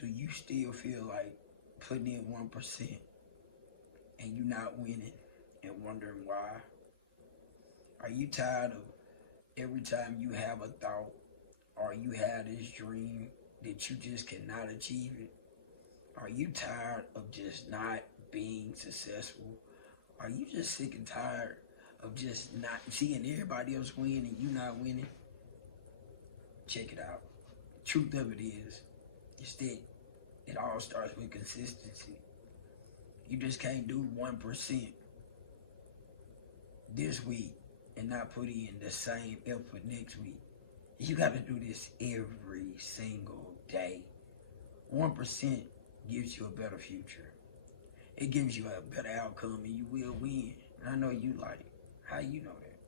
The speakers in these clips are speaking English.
Do you still feel like putting in 1% and you not winning and wondering why? Are you tired of every time you have a thought or you have this dream that you just cannot achieve it? Are you tired of just not being successful? Are you just sick and tired of just not seeing everybody else win and you not winning? Check it out. The truth of it is that it all starts with consistency. You just can't do 1% this week and not put in the same effort next week. You got to do this every single day. 1% gives you a better future. It gives you a better outcome and you will win. And I know you like, how you know that?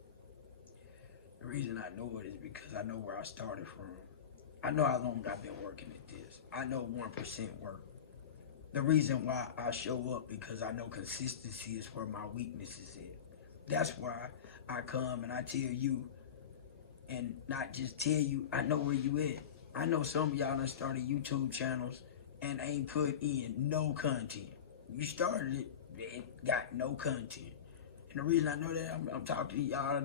The reason I know it is because I know where I started from. I know how long I've been working at this. I know 1% work. The reason why I show up because I know consistency is where my weakness is at. That's why I come and I tell you, and not just tell you, I know where you at. I know some of y'all done started YouTube channels and ain't put in no content. You started it got no content. And the reason I know that, I'm talking to y'all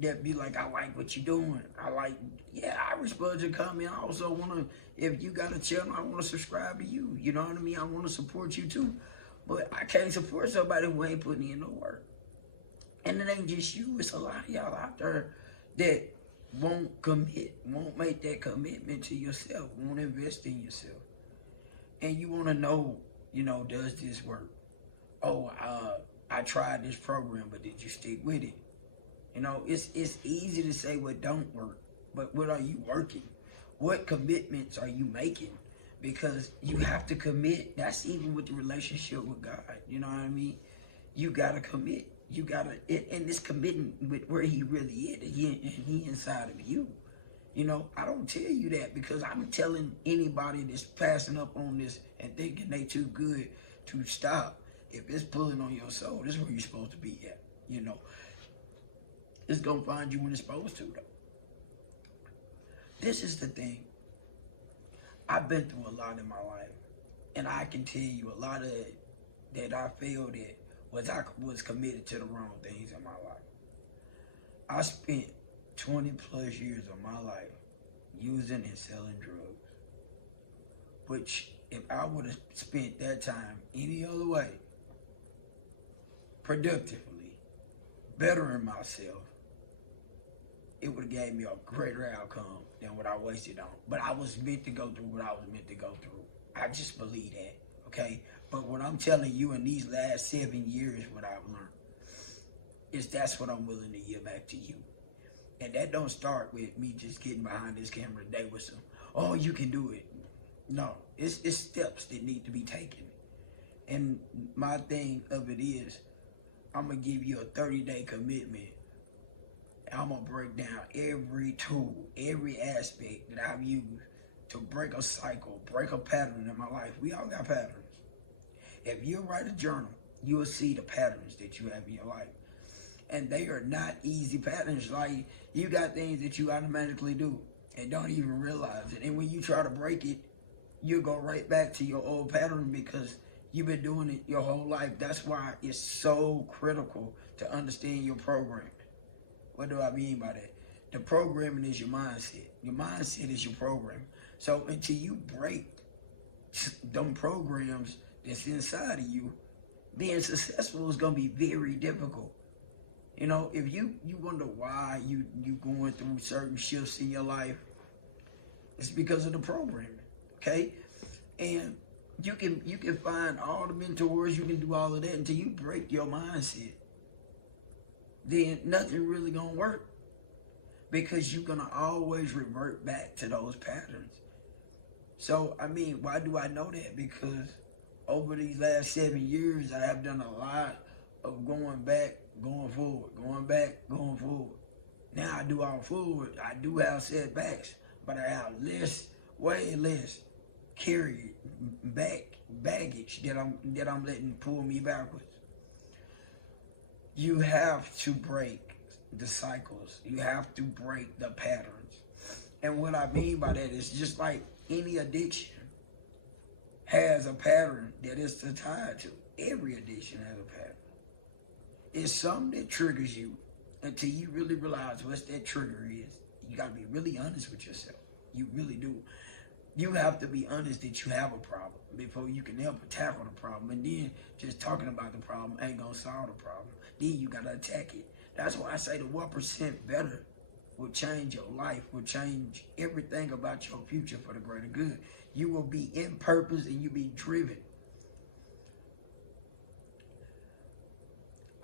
that be like, I like what you doing. I like, yeah, I respond to your comment. I also want to, if you got a channel, I want to subscribe to you. You know what I mean? I want to support you too. But I can't support somebody who ain't putting in no work. And it ain't just you. It's a lot of y'all out there that won't commit, won't make that commitment to yourself, won't invest in yourself. And you want to know, does this work? Oh, I tried this program, but did you stick with it? It's easy to say what don't work, but what are you working? What commitments are you making? Because you have to commit. That's even with the relationship with God. You know what I mean? You gotta commit. You gotta, and it's committing with where He really is. He inside of you. I don't tell you that because I'm telling anybody that's passing up on this and thinking they too good to stop. If it's pulling on your soul, this is where you're supposed to be at. It's gonna find you when it's supposed to, though. This is the thing. I've been through a lot in my life, and I can tell you a lot of it that I failed at was I was committed to the wrong things in my life. I spent 20 plus years of my life using and selling drugs, which if I would have spent that time any other way, productively, bettering myself, it would have gave me a greater outcome than what I wasted on. But I was meant to go through what I was meant to go through. I just believe that, okay? But what I'm telling you in these last 7 years, what I've learned, is that's what I'm willing to give back to you. And that don't start with me just getting behind this camera today with some, oh, you can do it. No, it's steps that need to be taken. And my thing of it is, I'm going to give you a 30-day commitment. I'm going to break down every tool, every aspect that I've used to break a cycle, break a pattern in my life. We all got patterns. If you write a journal, you will see the patterns that you have in your life. And they are not easy patterns. Like, you got things that you automatically do and don't even realize it. And when you try to break it, you'll go right back to your old pattern because you've been doing it your whole life. That's why it's so critical to understand your programming. What do I mean by that? The programming is your mindset. Your mindset is your program. So until you break them programs that's inside of you, being successful is going to be very difficult. If you wonder why you going through certain shifts in your life, it's because of the programming, okay? And you can find all the mentors, you can do all of that until you break your mindset. Then nothing really gonna work because you're gonna always revert back to those patterns. So, why do I know that? Because over these last 7 years, I have done a lot of going back, going forward, going back, going forward. Now I do all forward. I do have setbacks, but I have way less baggage that I'm letting pull me backwards. You have to break the cycles. You have to break the patterns. And what I mean by that is just like any addiction. has a pattern that it's tied to. Every addiction has a pattern. It's something that triggers you until you really realize what that trigger is. You got to be really honest with yourself. You really do. You have to be honest that you have a problem before you can ever tackle the problem. And then just talking about the problem ain't going to solve the problem. Then you got to attack it. That's why I say the 1% better will change your life, will change everything about your future for the greater good. You will be in purpose and you'll be driven.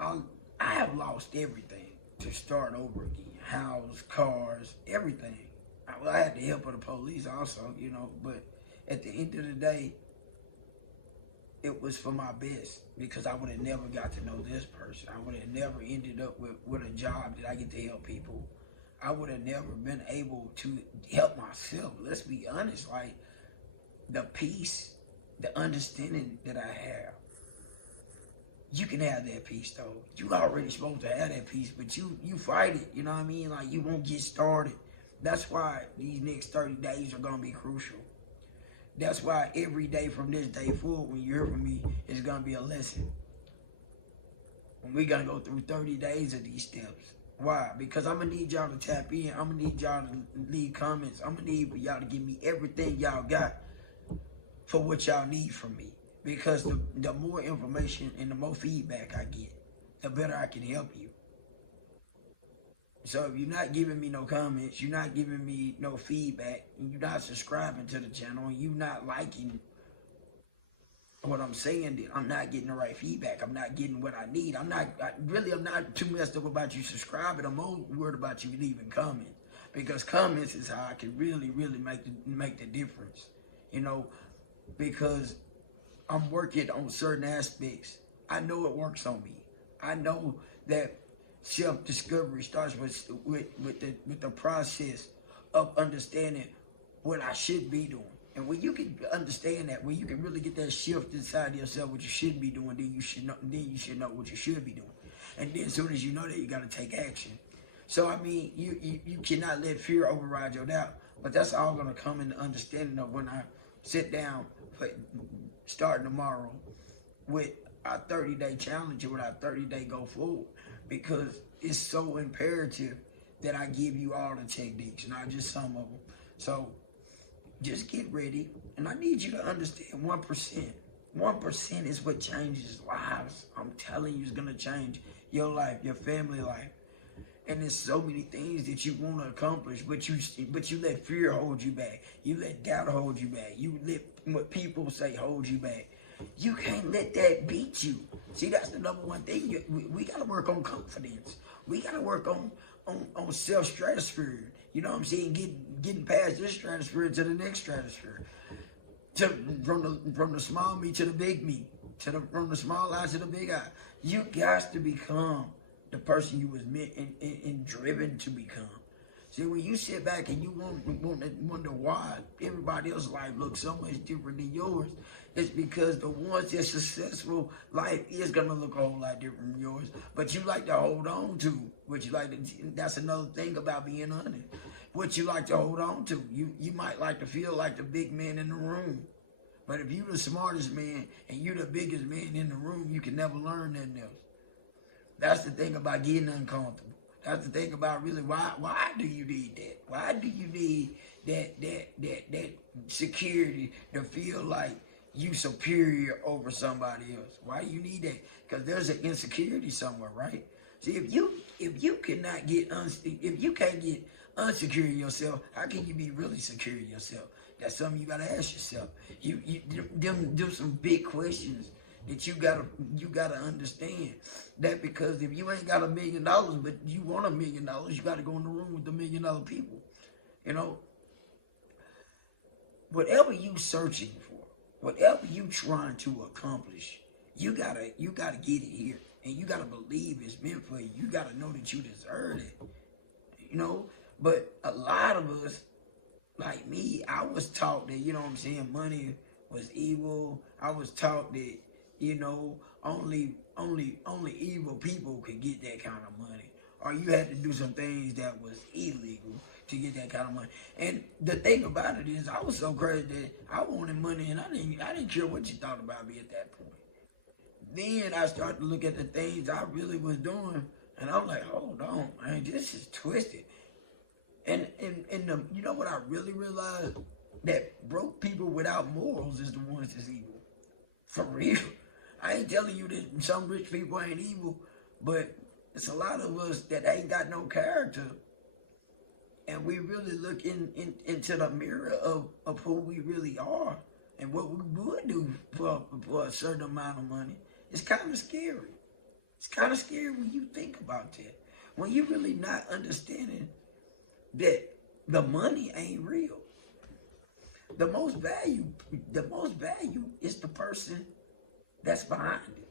I have lost everything to start over again. House, cars, everything. I had the help of the police also, but at the end of the day, it was for my best because I would have never got to know this person. I would have never ended up with a job that I get to help people. I would have never been able to help myself. Let's be honest, like the peace, the understanding that I have. You can have that peace though. You already supposed to have that peace, but you fight it, you know what I mean? Like you won't get started. That's why these next 30 days are gonna be crucial. That's why every day from this day forward, when you hear from me, is gonna be a lesson. And we're gonna go through 30 days of these steps. Why? Because I'm gonna need y'all to tap in. I'm gonna need y'all to leave comments. I'm gonna need for y'all to give me everything y'all got for what y'all need from me. Because the more information and the more feedback I get, the better I can help you. So if you're not giving me no comments, you're not giving me no feedback, and you're not subscribing to the channel, and you're not liking what I'm saying, then I'm not getting the right feedback. I'm not getting what I need. I'm not too messed up about you subscribing. I'm more worried about you leaving comments. Because comments is how I can really, really make the difference. Because I'm working on certain aspects. I know it works on me. I know that self-discovery starts with the process of understanding what I should be doing. And when you can understand that, when you can really get that shift inside yourself, what you should be doing, then you should know what you should be doing. And then as soon as you know that, you got to take action. So, I mean, you cannot let fear override your doubt. But that's all going to come in the understanding of when I sit down, starting tomorrow, with our 30-day challenge or with our 30-day go forward. Because it's so imperative that I give you all the techniques, not just some of them. So just get ready. And I need you to understand 1%. 1% is what changes lives. I'm telling you, it's going to change your life, your family life. And there's so many things that you want to accomplish, but you let fear hold you back. You let doubt hold you back. You let what people say hold you back. You can't let that beat you. See, that's the number one thing. We got to work on confidence. We got to work on self-stratosphere. You know what I'm saying? Getting past this stratosphere to the next stratosphere. From the small me to the big me. From the small eye to the big eye. You got to become the person you was meant and driven to become. See, when you sit back and you wonder why everybody else's life looks so much different than yours, it's because the ones that's successful, life is going to look a whole lot different from yours. But you like to hold on to what you like to, that's another thing about being honest. What you like to hold on to. You might like to feel like the big man in the room. But if you the smartest man and you the biggest man in the room, you can never learn nothing else. That's the thing about getting uncomfortable. That's the thing about really why do you need that? Why do you need that security to feel like you superior over somebody else? Why do you need that? Because there's an insecurity somewhere, right? See, if you can't get unsecure in yourself, how can you be really secure in yourself? That's something you gotta ask yourself. Them some big questions that you gotta understand. That because if you ain't got $1 million, but you want $1 million, you gotta go in the room with the $1 million people. Whatever you searching for, whatever you trying to accomplish, you gotta get it here. And you gotta believe it's meant for you. You gotta know that you deserve it. But a lot of us, like me, I was taught that, money was evil. I was taught that, only evil people could get that kind of money. Or you had to do some things that was illegal to get that kind of money. And the thing about it is, I was so crazy that I wanted money, and I didn't care what you thought about me at that point. Then I started to look at the things I really was doing, and I'm like, hold on, man, this is twisted. And you know what I really realized? That broke people without morals is the ones that's evil. For real. I ain't telling you that some rich people ain't evil, but it's a lot of us that ain't got no character. And we really look into the mirror of who we really are and what we would do for a certain amount of money. It's kind of scary. It's kind of scary when you think about that. When you really not understanding that the money ain't real. The most value is the person that's behind it.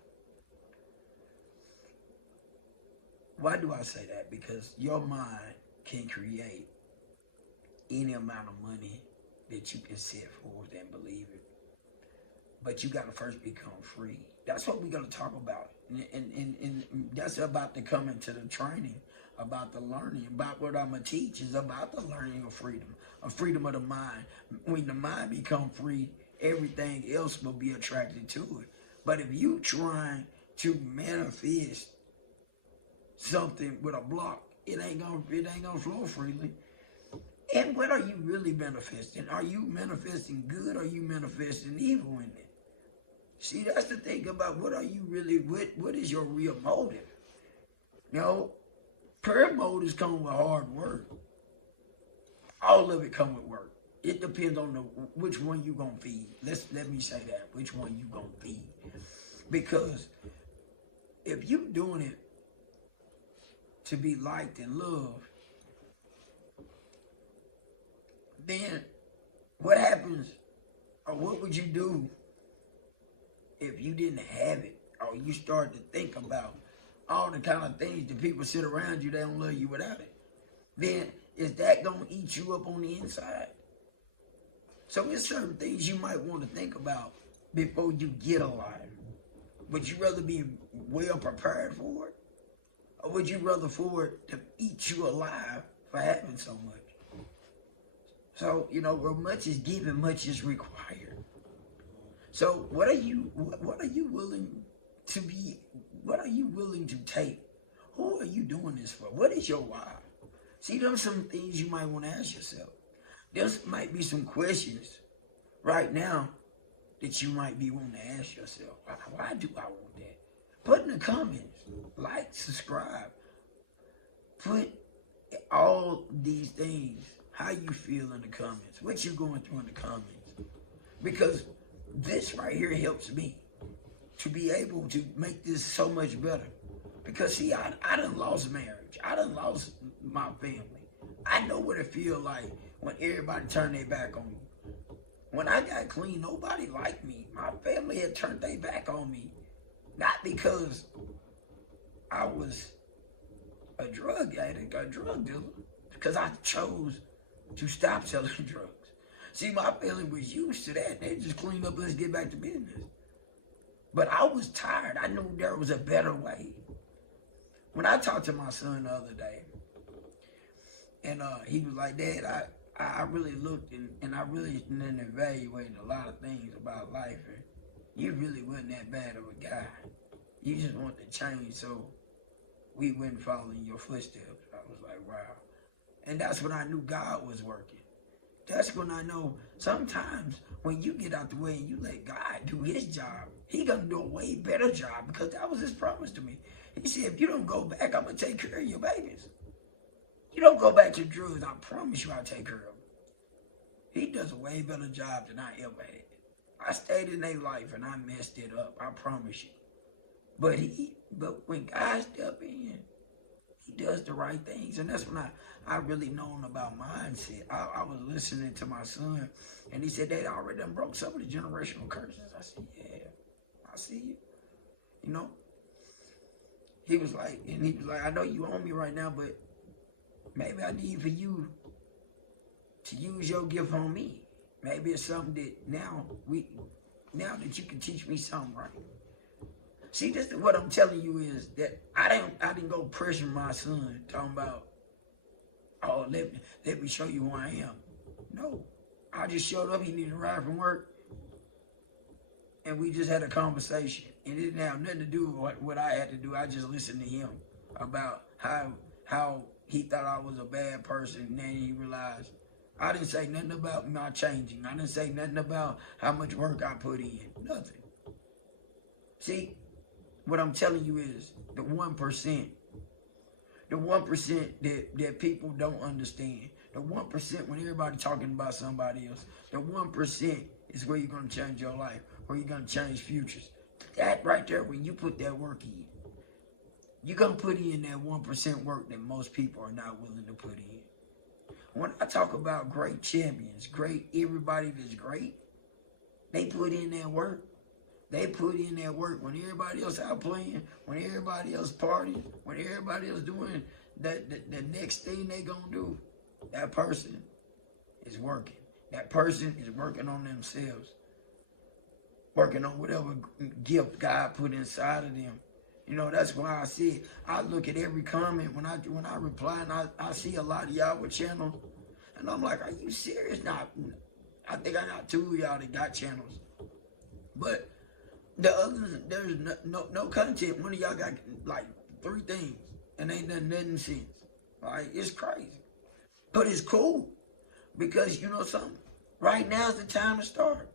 Why do I say that? Because your mind can create any amount of money that you can set forth and believe it. But you got to first become free. That's what we're going to talk about. And that's about to come into the training, about the learning, about what I'm going to teach is about the learning of freedom of the mind. When the mind become free, everything else will be attracted to it. But if you trying to manifest something with a block, it ain't gonna flow freely. And what are you really manifesting? Are you manifesting good or are you manifesting evil in it? See, that's the thing about what are you really, what is your real motive? You know, prayer motives come with hard work. All of it come with work. It depends on which one you gonna feed. Let me say that, which one you gonna feed. Because if you doing it to be liked and loved, then what happens, or what would you do if you didn't have it, or you start to think about all the kind of things that people sit around you, they don't love you without it? Then is that going to eat you up on the inside? So there's certain things you might want to think about before you get alive. Would you rather be well prepared for it? Or would you rather for it to eat you alive for having so much? So, you know, where much is given, much is required. So what are you willing to be, what are you willing to take? Who are you doing this for? What is your why? See, there's some things you might want to ask yourself. There might be some questions right now that you might be wanting to ask yourself. Why do I want that? Put in the comments, like, subscribe. Put all these things, how you feel in the comments, what you going through in the comments. Because this right here helps me to be able to make this so much better. Because see, I done lost marriage. I done lost my family. I know what it feel like when everybody turned their back on me. When I got clean, nobody liked me. My family had turned their back on me. Not because I was a drug addict, a drug dealer. Because I chose to stop selling drugs. See, my family was used to that. They just cleaned up, let's get back to business. But I was tired. I knew there was a better way. When I talked to my son the other day, and he was like, Dad, I really looked and I really then evaluated a lot of things about life, and you really wasn't that bad of a guy. You just want to change so we wouldn't follow in your footsteps. I was like, wow. And that's when I knew God was working. That's when I know sometimes when you get out the way and you let God do his job, he gonna do a way better job, because that was his promise to me. He said, if you don't go back, I'm gonna take care of your babies. You don't go back to drugs, I promise you I'll take care of them. He does a way better job than I ever had. I stayed in their life and I messed it up, I promise you. But when God steps in, he does the right things. And that's when I really known about mindset. I was listening to my son, and he said, they already done broke some of the generational curses. I said, yeah, I see you. You know? He was like, I know you own me right now, but maybe I need for you to use your gift on me. Maybe it's something that now that you can teach me something right. See, this is what I'm telling you is that I didn't go pressure my son talking about, oh, let me show you who I am. No, I just showed up. He needed a ride from work, and we just had a conversation. And it didn't have nothing to do with what I had to do. I just listened to him about how he thought I was a bad person, and then he realized I didn't say nothing about my changing. I didn't say nothing about how much work I put in. Nothing. See, what I'm telling you is the 1%. The 1% that people don't understand. The 1% when everybody talking about somebody else. The 1% is where you're going to change your life. Where you're going to change futures. That right there, when you put that work in, you're going to put in that 1% work that most people are not willing to put in. When I talk about great champions, everybody that's great, they put in that work. They put in that work when everybody else out playing, when everybody else partying, when everybody else doing the next thing they gonna do. That person is working. That person is working on themselves. Working on whatever gift God put inside of them. You know, that's why I see it. I look at every comment when I reply, and I see a lot of y'all with channels, and I'm like, are you serious? Now, I think I got 2 of y'all that got channels, but the others, there's no content. One of y'all got like 3 things, and ain't nothing since. Like, it's crazy, but it's cool because you know something. Right now's the time to start.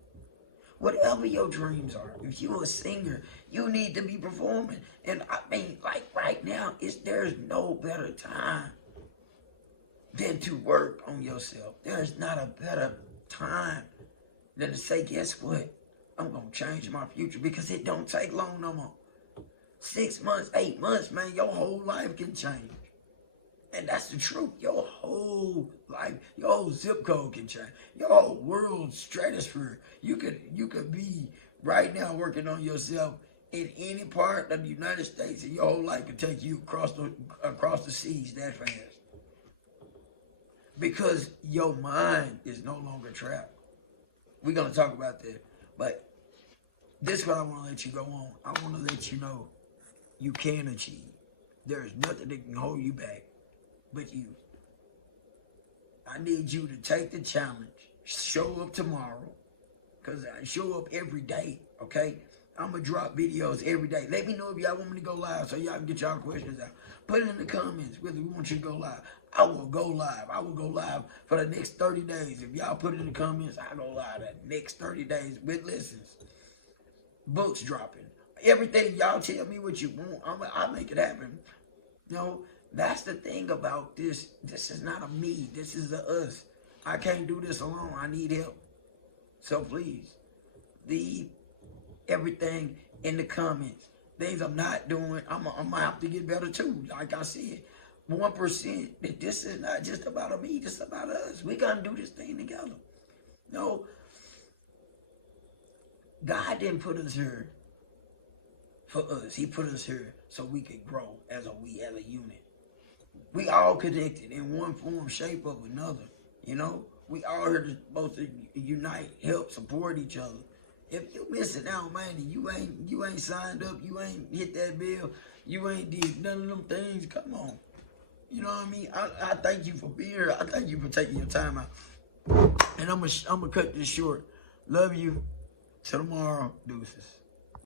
Whatever your dreams are, if you're a singer, you need to be performing. And I mean, like right now, there's no better time than to work on yourself. There's not a better time than to say, guess what? I'm going to change my future because it don't take long no more. 6 months, 8 months, man, your whole life can change. And that's the truth. Your whole life, your whole zip code can change. Your whole world stratosphere. You could be right now working on yourself in any part of the United States, and your whole life could take you across the seas that fast. Because your mind is no longer trapped. We're gonna talk about that. But this is what I want to let you go on. I want to let you know you can achieve. There is nothing that can hold you back but you. I need you to take the challenge. Show up tomorrow. Because I show up every day, okay? I'm going to drop videos every day. Let me know if y'all want me to go live so y'all can get y'all questions out. Put it in the comments whether we want you to go live. I will go live. I will go live for the next 30 days. If y'all put it in the comments, I'll go live the next 30 days with lessons. Books dropping. Everything y'all tell me what you want, I'll make it happen. You know, that's the thing about this. This is not a me. This is a us. I can't do this alone. I need help. So please, leave everything in the comments. Things I'm not doing, I'm going to have to get better too. Like I said, 1%, that this is not just about a me. This is about us. We got to do this thing together. No, God didn't put us here for us. He put us here so we could grow as a unit. We all connected in one form, shape, or another. You know, we all here supposed to unite, help, support each other. If you missing out, man, and you ain't signed up, you ain't hit that bill, you ain't did none of them things, come on. You know what I mean? I thank you for being here. I thank you for taking your time out. And I'm gonna cut this short. Love you. Till tomorrow. Deuces.